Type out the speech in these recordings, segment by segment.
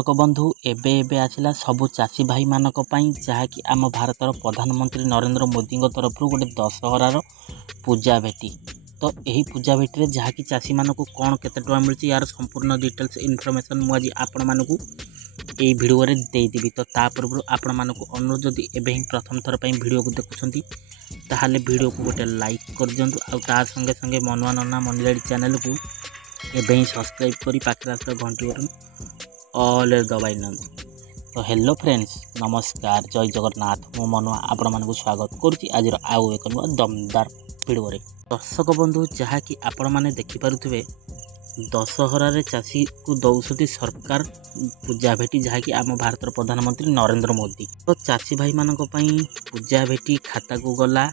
କୃଷକ ବନ୍ଧୁ ଏବେ ଏବେ ଆସିଲା ସବୁ ଚାଷୀ ଭାଇମାନଙ୍କ ପାଇଁ, ଯାହାକି ଆମ ଭାରତର ପ୍ରଧାନମନ୍ତ୍ରୀ ନରେନ୍ଦ୍ର ମୋଦିଙ୍କ ତରଫରୁ ଗୋଟେ ଦଶହରାର ପୂଜା ଭେଟି। ତ ଏହି ପୂଜା ଭେଟିରେ ଯାହାକି ଚାଷୀମାନଙ୍କୁ କ'ଣ କେତେ ଟଙ୍କା ମିଳୁଛି, ୟାର ସମ୍ପୂର୍ଣ୍ଣ ଡିଟେଲ୍ସ ଇନଫର୍ମେସନ୍ ମୁଁ ଆଜି ଆପଣମାନଙ୍କୁ ଏହି ଭିଡ଼ିଓରେ ଦେଇଦେବି। ତ ତା ପୂର୍ବରୁ ଆପଣମାନଙ୍କୁ ଅନୁରୋଧ, ଯଦି ଏବେ ହିଁ ପ୍ରଥମ ଥର ପାଇଁ ଭିଡ଼ିଓକୁ ଦେଖୁଛନ୍ତି ତାହେଲେ ଭିଡ଼ିଓକୁ ଗୋଟେ ଲାଇକ୍ କରିଦିଅନ୍ତୁ, ଆଉ ତା ସଙ୍ଗେ ସଙ୍ଗେ ମନୁଆ ନନା ମନିଲାଡ଼ି ଚ୍ୟାନେଲକୁ ଏବେ ହିଁ ସବସ୍କ୍ରାଇବ୍ କରି ପାଖରେ ଆସିଥିବା ଘଣ୍ଟି ବଟନ୍ ଅଲ୍ ଦବାଇ ନିଅନ୍ତୁ। ତ ହ୍ୟାଲୋ ଫ୍ରେଣ୍ଡସ୍, ନମସ୍କାର, ଜୟ ଜଗନ୍ନାଥ। ମୁଁ ମନୁଆ ଆପଣମାନଙ୍କୁ ସ୍ୱାଗତ କରୁଛି ଆଜିର ଆଉ ଏକ ନୂଆ ଦମଦାର ଭିଡ଼ିଓରେ। ଦର୍ଶକ ବନ୍ଧୁ, ଯାହାକି ଆପଣମାନେ ଦେଖିପାରୁଥିବେ, ଦଶହରାରେ ଚାଷୀକୁ ଦେଉଛନ୍ତି ସରକାର ପୂଜା ଭେଟି, ଯାହାକି ଆମ ଭାରତର ପ୍ରଧାନମନ୍ତ୍ରୀ ନରେନ୍ଦ୍ର ମୋଦି। ତ ଚାଷୀ ଭାଇମାନଙ୍କ ପାଇଁ ପୂଜା ଭେଟି ଖାତାକୁ ଗଲା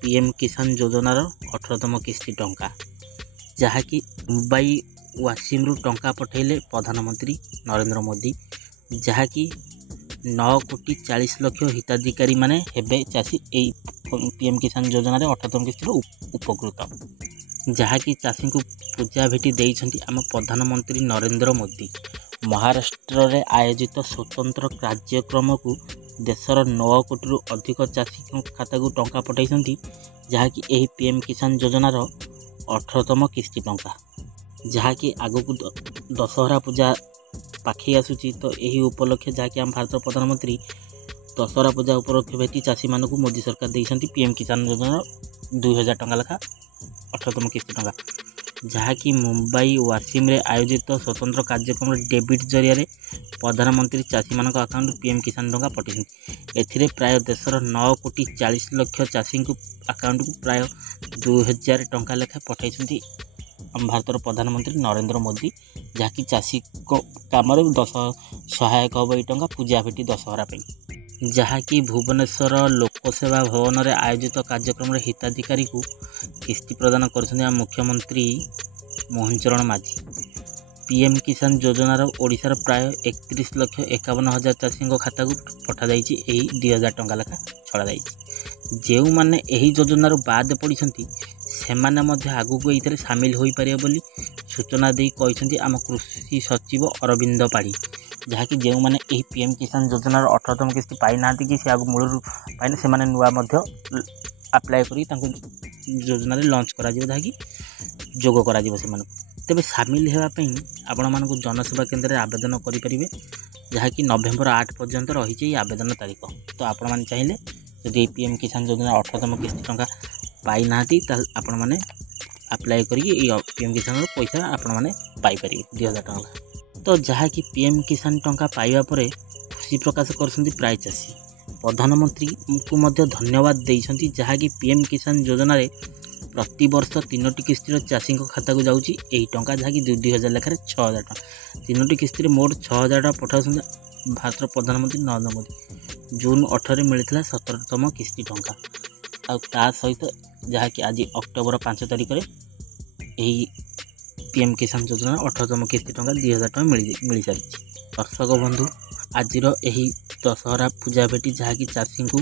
PM କିଷାନ ଯୋଜନାର 18ତମ କିସ୍ତି ଟଙ୍କା, ଯାହାକି ମୁମ୍ବାଇ ୱାସିମରୁ ଟଙ୍କା ପଠାଇଲେ ପ୍ରଧାନମନ୍ତ୍ରୀ ନରେନ୍ଦ୍ର ମୋଦି, ଯାହାକି 9,40,00,000 ହିତାଧିକାରୀ ମାନେ ହେବେ ଚାଷୀ ଏହି PM କିଷାନ ଯୋଜନାରେ 18ତମ କିସ୍ତିର ଉପକୃତ, ଯାହାକି ଚାଷୀଙ୍କୁ ପୂଜା ଭେଟି ଦେଇଛନ୍ତି ଆମ ପ୍ରଧାନମନ୍ତ୍ରୀ ନରେନ୍ଦ୍ର ମୋଦି। ମହାରାଷ୍ଟ୍ରରେ ଆୟୋଜିତ ସ୍ୱତନ୍ତ୍ର କାର୍ଯ୍ୟକ୍ରମକୁ ଦେଶର 9 କୋଟିରୁ ଅଧିକ ଚାଷୀଙ୍କ ଖାତାକୁ ଟଙ୍କା ପଠାଇଛନ୍ତି, ଯାହାକି ଏହି PM କିଷାନ ଯୋଜନାର 18ତମ କିସ୍ତି ଟଙ୍କା, ଯାହାକି ଆଗକୁ ଦଶହରା ପୂଜା ପାଖେଇ ଆସୁଛି। ତ ଏହି ଉପଲକ୍ଷେ ଯାହାକି ଆମ ଭାରତର ପ୍ରଧାନମନ୍ତ୍ରୀ ଦଶହରା ପୂଜା ଉପଲକ୍ଷେ ଭେଟି ଚାଷୀମାନଙ୍କୁ ମୋଦି ସରକାର ଦେଇଛନ୍ତି PM କିଷାନ ଯୋଜନାର 2,000 ଟଙ୍କା ଲେଖା 18ତମ କିସ୍ତି ଟଙ୍କା, ଯାହାକି ମୁମ୍ବାଇ ୱାସିମରେ ଆୟୋଜିତ ସ୍ୱତନ୍ତ୍ର କାର୍ଯ୍ୟକ୍ରମରେ ଡେବିଟ୍ ଜରିଆରେ ପ୍ରଧାନମନ୍ତ୍ରୀ ଚାଷୀମାନଙ୍କ ଆକାଉଣ୍ଟକୁ PM କିଷାନ ଟଙ୍କା ପଠାଇଛନ୍ତି। ଏଥିରେ ପ୍ରାୟ ଦେଶର 9,40,00,000 ଚାଷୀଙ୍କ ଆକାଉଣ୍ଟକୁ ପ୍ରାୟ 2,000 ଟଙ୍କା ଲେଖା ପଠାଇଛନ୍ତି ଆମ ଭାରତର ପ୍ରଧାନମନ୍ତ୍ରୀ ନରେନ୍ଦ୍ର ମୋଦି, ଯାହାକି ଚାଷୀଙ୍କ କାମରେ ସହାୟକ ହେବ ଏହି ଟଙ୍କା ପୂଜା ଭେଟି ଦଶହରା ପାଇଁ। ଯାହାକି ଭୁବନେଶ୍ୱର ଲୋକସେବା ଭବନରେ ଆୟୋଜିତ କାର୍ଯ୍ୟକ୍ରମରେ ହିତାଧିକାରୀକୁ କିସ୍ତି ପ୍ରଦାନ କରିଛନ୍ତି ଆମ ମୁଖ୍ୟମନ୍ତ୍ରୀ ମୋହନ ଚରଣ ମାଝୀ। PM କିଷାନ ଯୋଜନାର ଓଡ଼ିଶାର ପ୍ରାୟ 31,51,000 ଚାଷୀଙ୍କ ଖାତାକୁ ପଠାଯାଇଛି ଏହି 2,000 ଟଙ୍କା ଲେଖା ଛଡ଼ାଯାଇଛି। ଯେଉଁମାନେ ଏହି ଯୋଜନାରୁ ବାଦ୍ ପଡ଼ିଛନ୍ତି ସେମାନେ ମଧ୍ୟ ଆଗକୁ ଏଇଥିରେ ସାମିଲ ହୋଇପାରିବେ ବୋଲି ସୂଚନା ଦେଇ କହିଛନ୍ତି ଆମ କୃଷି ସଚିବ ଅରବିନ୍ଦ ପାଢ଼ୀ, ଯାହାକି ଯେଉଁମାନେ ଏହି PM କିଷାନ ଯୋଜନାର 18ତମ କିସ୍ତି ପାଇନାହାନ୍ତି କି ସେ ଆଗକୁ ମୂଳରୁ ପାଇଲେ, ସେମାନେ ନୂଆ ମଧ୍ୟ ଆପ୍ଲାଏ କରି ତାଙ୍କୁ ଯୋଜନାରେ ଲଞ୍ଚ କରାଯିବ, ଯାହାକି ଯୋଗ କରାଯିବ ସେମାନଙ୍କୁ। ତେବେ ସାମିଲ ହେବା ପାଇଁ ଆପଣମାନଙ୍କୁ ଜନସେବା କେନ୍ଦ୍ରରେ ଆବେଦନ କରିପାରିବେ, ଯାହାକି ନଭେମ୍ବର 8 ପର୍ଯ୍ୟନ୍ତ ରହିଛି ଏହି ଆବେଦନ ତାରିଖ। ତ ଆପଣମାନେ ଚାହିଁଲେ ଯଦି ଏହି PM କିଷାନ ଯୋଜନା 18ତମ କିସ୍ତି ଟଙ୍କା ପାଇନାହାନ୍ତି ତାହେଲେ ଆପଣମାନେ ଆପ୍ଲାଏ କରିକି ଏହି PM କିଷାନର ପଇସା ଆପଣମାନେ ପାଇପାରିବେ 2,000 ଟଙ୍କା। ତ ଯାହାକି PM କିଷାନ ଟଙ୍କା ପାଇବା ପରେ ଖୁସି ପ୍ରକାଶ କରୁଛନ୍ତି ପ୍ରାୟ ଚାଷୀ, ପ୍ରଧାନମନ୍ତ୍ରୀଙ୍କୁ ମଧ୍ୟ ଧନ୍ୟବାଦ ଦେଇଛନ୍ତି, ଯାହାକି PM କିଷାନ ଯୋଜନାରେ ପ୍ରତିବର୍ଷ 3ଟି କିସ୍ତିର ଚାଷୀଙ୍କ ଖାତାକୁ ଯାଉଛି ଏହି ଟଙ୍କା, ଯାହାକି 2,000 ଲେଖାରେ 6,000 ଟଙ୍କା। 3ଟି କିସ୍ତିରେ ମୋଟ 6,000 ଟଙ୍କା ପଠାଉଛନ୍ତି ଭାରତର ପ୍ରଧାନମନ୍ତ୍ରୀ ନରେନ୍ଦ୍ର ମୋଦି। ଜୁନ୍ 18ରେ ମିଳିଥିଲା 17ତମ କିସ୍ତି ଟଙ୍କା, ଆଉ ତା ସହିତ ଯାହାକି ଆଜି ଅକ୍ଟୋବର 5 ତାରିଖରେ ଏହି PM କିଷାନ ଯୋଜନାର 18ତମ କିସ୍ତି ଟଙ୍କା 2,000 ଟଙ୍କା ମିଳିସାରିଛି। ଦର୍ଶକ ବନ୍ଧୁ, ଆଜିର ଏହି ଦଶହରା ପୂଜା ଭେଟି ଯାହାକି ଚାଷୀଙ୍କୁ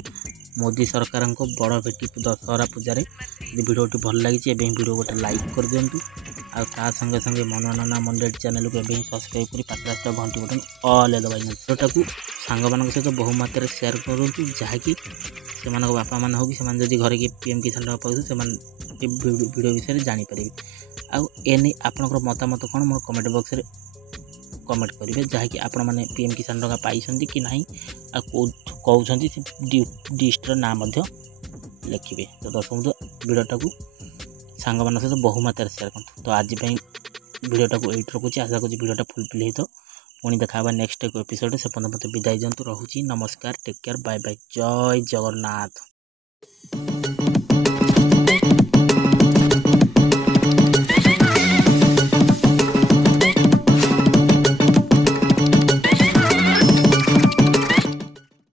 ମୋଦି ସରକାରଙ୍କ ବଡ଼ ଭେଟି ଦଶହରା ପୂଜାରେ, ଯଦି ଭିଡ଼ିଓଟି ଭଲ ଲାଗିଛି ଏବେ ହିଁ ଭିଡ଼ିଓ ଗୋଟେ ଲାଇକ୍ କରିଦିଅନ୍ତୁ, ଆଉ ତା ସଙ୍ଗେ ସଙ୍ଗେ ମନୁଆ ନନା ମନିଲାଡ଼ି ଚ୍ୟାନେଲକୁ ଏବେ ହିଁ ସବସ୍କ୍ରାଇବ୍ କରି ପାଖରେ ଆସିଥିବା ଘଣ୍ଟି ବଟନ୍ ଅଲ୍ ଦବାଇ ନିଅନ୍ତୁ। ଭିଡ଼ିଓଟାକୁ ସାଙ୍ଗମାନଙ୍କ ସହିତ ବହୁ ମାତ୍ରାରେ ସେୟାର କରନ୍ତୁ, ଯାହାକି ସେମାନଙ୍କ ବାପାମାନେ ହଉ କି ସେମାନେ ଯଦି ଘରେ କିଏ PM କିଷାନ ଟଙ୍କା ପାଉଛନ୍ତି ସେମାନେ ଏ ଭିଡ଼ିଓ ବିଷୟରେ ଜାଣିପାରିବେ। ଆଉ ଏ ନେଇ ଆପଣଙ୍କର ମତାମତ କ'ଣ ମୋର କମେଣ୍ଟ ବକ୍ସରେ କମେଣ୍ଟ କରିବେ, ଯାହାକି ଆପଣମାନେ PM କିଷାନ ଟଙ୍କା ପାଇଛନ୍ତି କି ନାହିଁ ଆଉ କହୁଛନ୍ତି ସେ ଡିଷ୍ଟ୍ର ନାଁ ମଧ୍ୟ ଲେଖିବେ। ତ ଦର୍ଶକ ବନ୍ଧୁ, ଭିଡ଼ିଓଟାକୁ ସାଙ୍ଗମାନଙ୍କ ସହିତ ବହୁ ମାତ୍ରାରେ ସେୟାର କରନ୍ତୁ। ତ ଆଜି ପାଇଁ ଭିଡ଼ିଓଟାକୁ ଏଇଠି ରଖୁଛି, ଆଶା କରୁଛି ଭିଡ଼ିଓଟା ଫୁଲଫିଲ୍ ହେଇଥିବ। ପୁଣି ଦେଖା ହେବା ନେକ୍ସଟ ଏପିସୋଡ଼ରେ। ସେ ପର୍ଯ୍ୟନ୍ତ ମୋତେ ବିଦାୟ ଦିଅନ୍ତୁ, ରହୁଛି, ନମସ୍କାର, ଟେକ୍ କେୟାର, ବାଏ ବାଏ, ଜୟ ଜଗନ୍ନାଥ।